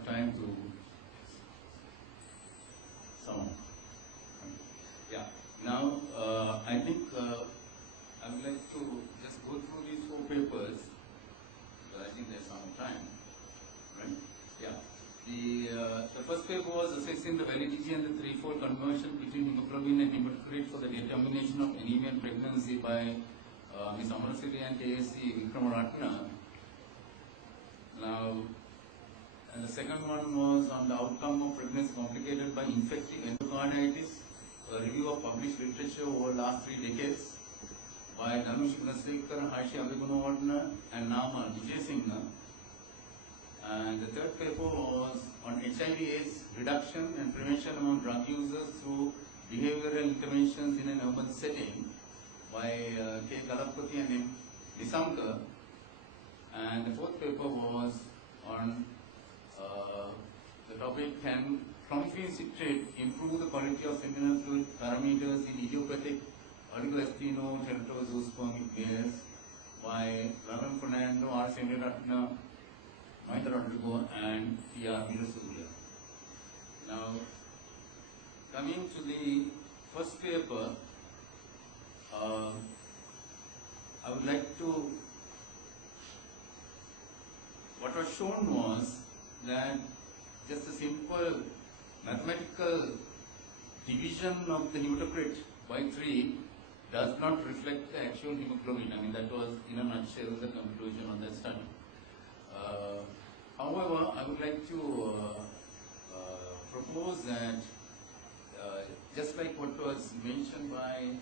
have time to sum up. Yeah. Now, I think I would like to just go through these 4 papers. But I think there's some time, right? Yeah. The first paper was assessing the validity and the threefold conversion between hemoglobin and hematocrit for the determination of anemia and pregnancy by Ms. Amarasiri and ASC Vikramaratna. Now, and the second one was on the outcome of pregnancy complicated by infective endocarditis, a review of published literature over the last 3 decades by Dhanush Gunasekar, Harshi Abhigunawardena, and Nama Vijayasinghe. And the third paper was on HIV/AIDS reduction and prevention among drug users through behavioral interventions in an urban setting by K. Kalapati and M. Nisamkar. And the fourth paper was on the topic, can clomiphene citrate improve the quality of seminal fluid parameters in idiopathic oligoasthenoteratozoospermic bears by Raman Fernando, R. Sendiratna, Maitha Rodrigo, and T.R. Veerasuriya. Now, coming to the first paper, I would like to, what was shown was that just a simple mathematical division of the hematocrit by 3 does not reflect the actual hemoglobin. I mean, that was in a nutshell the conclusion of that study. However, I would like to propose that just like what was mentioned by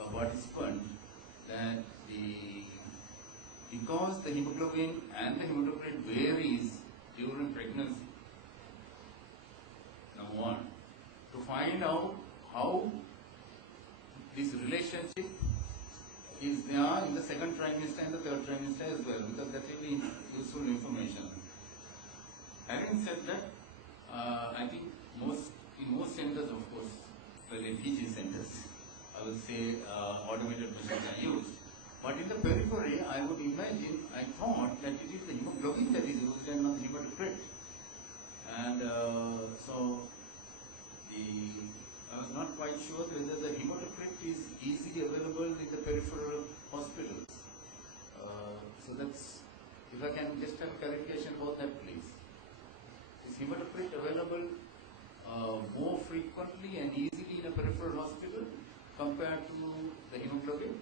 a participant, that because the hemoglobin and the hematocrit varies during pregnancy, number one, to find out how this relationship is there in the second trimester and the third trimester as well, because that will be useful information. Having said that, I think in most centers, of course, well, in PG centers, I would say automated machines are used. But in the periphery, I would imagine, I thought that it is the hemoglobin that is used and not the hematocrit. And so I was not quite sure whether the hematocrit is easily available in the peripheral hospitals. So that's, if I can just have clarification about that, please. Is hematocrit available more frequently and easily in a peripheral hospital compared to the hemoglobin?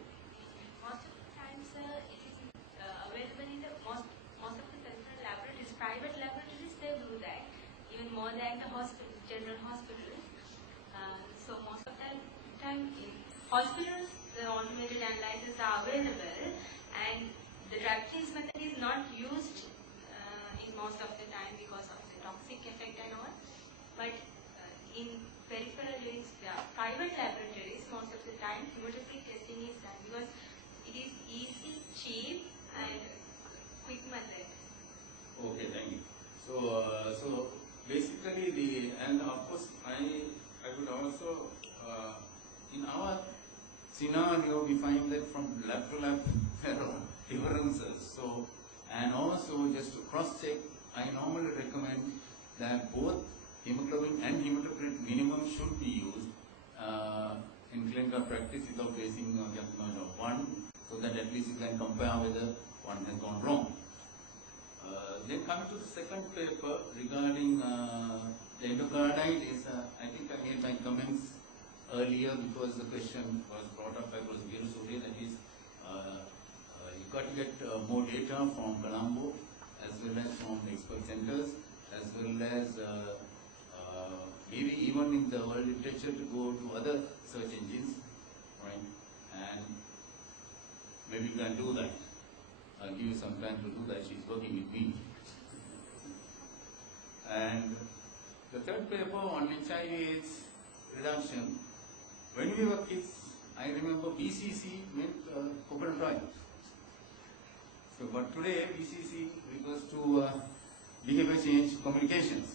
Most of the times it is available in the most of the peripheral laboratories, private laboratories, they do that, even more than the hospital, general hospitals. So most of the time in hospitals, the automated analyzers are available, and the Drapkins method is not used in most of the time because of the toxic effect and all. But in peripheral units, private laboratories, most of the time hematocrit testing is done because it is easy, cheap, and quick method. Okay, thank you. So basically and of course I would also, in our scenario, we find that from lab to lab there are differences. So, and also just to cross check, I normally recommend that both hemoglobin and hematocrit minimum should be used in clinical practice without basing on judgment of one, so that at least you can compare whether one has gone wrong. Then coming to the second paper regarding the endocarditis, I think I made my comments earlier because the question was brought up by Professor Veerasuriya, that is, you got to get more data from Colombo as well as from expert centers, as well as maybe even in the world literature to go to other search engines, right? And maybe you can do that. I'll give you some time to do that. She's working with me. And the third paper on HIV/AIDS reduction. When we were kids, I remember BCC meant coconut oil. So, but today BCC refers to behavior change communications.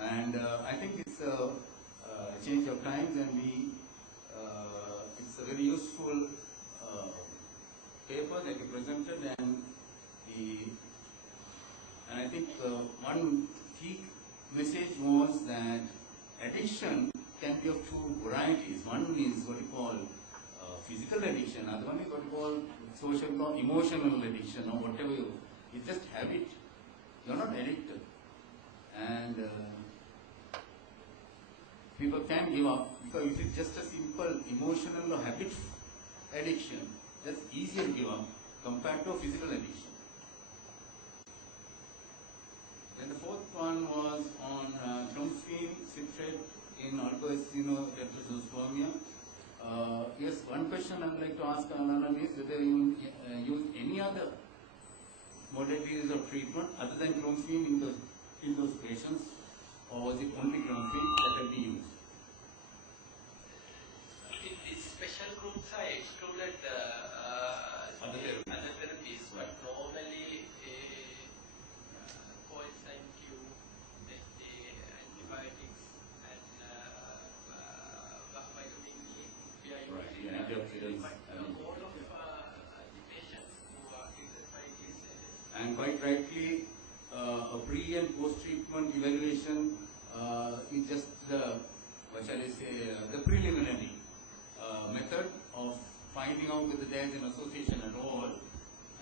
And I think it's a change of times, and it's a very useful paper that you presented, and I I think one key message was that addiction can be of two varieties. One is what you call physical addiction, other one is what you call social or emotional addiction or whatever. It's just habit. You're not addicted. And people can give up because it is just a simple emotional or habit addiction. That's easier to give up compared to a physical addiction. Then the fourth one was on clomiphene citrate in alcohol-tetrasospermia. Yes, one question I would like to ask Anand is whether you use any other modalities of treatment other than clomiphene in those patients, or was it only clomiphene that had been used? In these special groups are excluded other therapies, but normally coenzyme Q, then the antibiotics and vitamin E, we are Right, using yeah, antioxidants. but all of the patients who are treated by this And quite rightly, a pre and post treatment evaluation is just the, what shall I say, the preliminary method of finding out whether there is an association at all,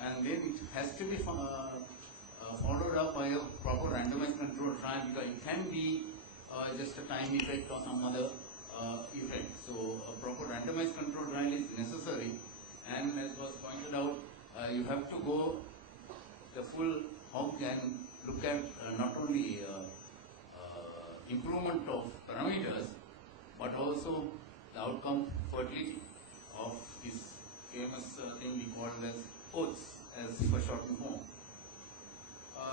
and then it has to be followed up by a proper randomized controlled trial, because it can be just a time effect or some other effect. So a proper randomized controlled trial is necessary, and as was pointed out, you have to go the full hog and look at not only improvement of parameters, but also the outcome fertility of this famous thing we call as OATS, as for shortened form.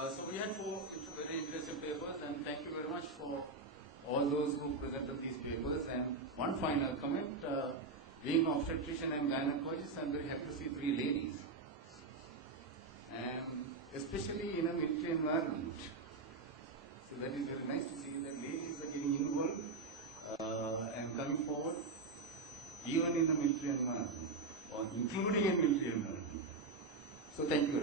So we had four very interesting papers, and thank you very much for all those who presented these papers. And one final comment, being obstetrician and gynecologist, I'm very happy to see three ladies. And especially in a military environment. So that is very nice to see that ladies are getting involved and coming forward, even in the military environment, or including a military environment. So thank you very much.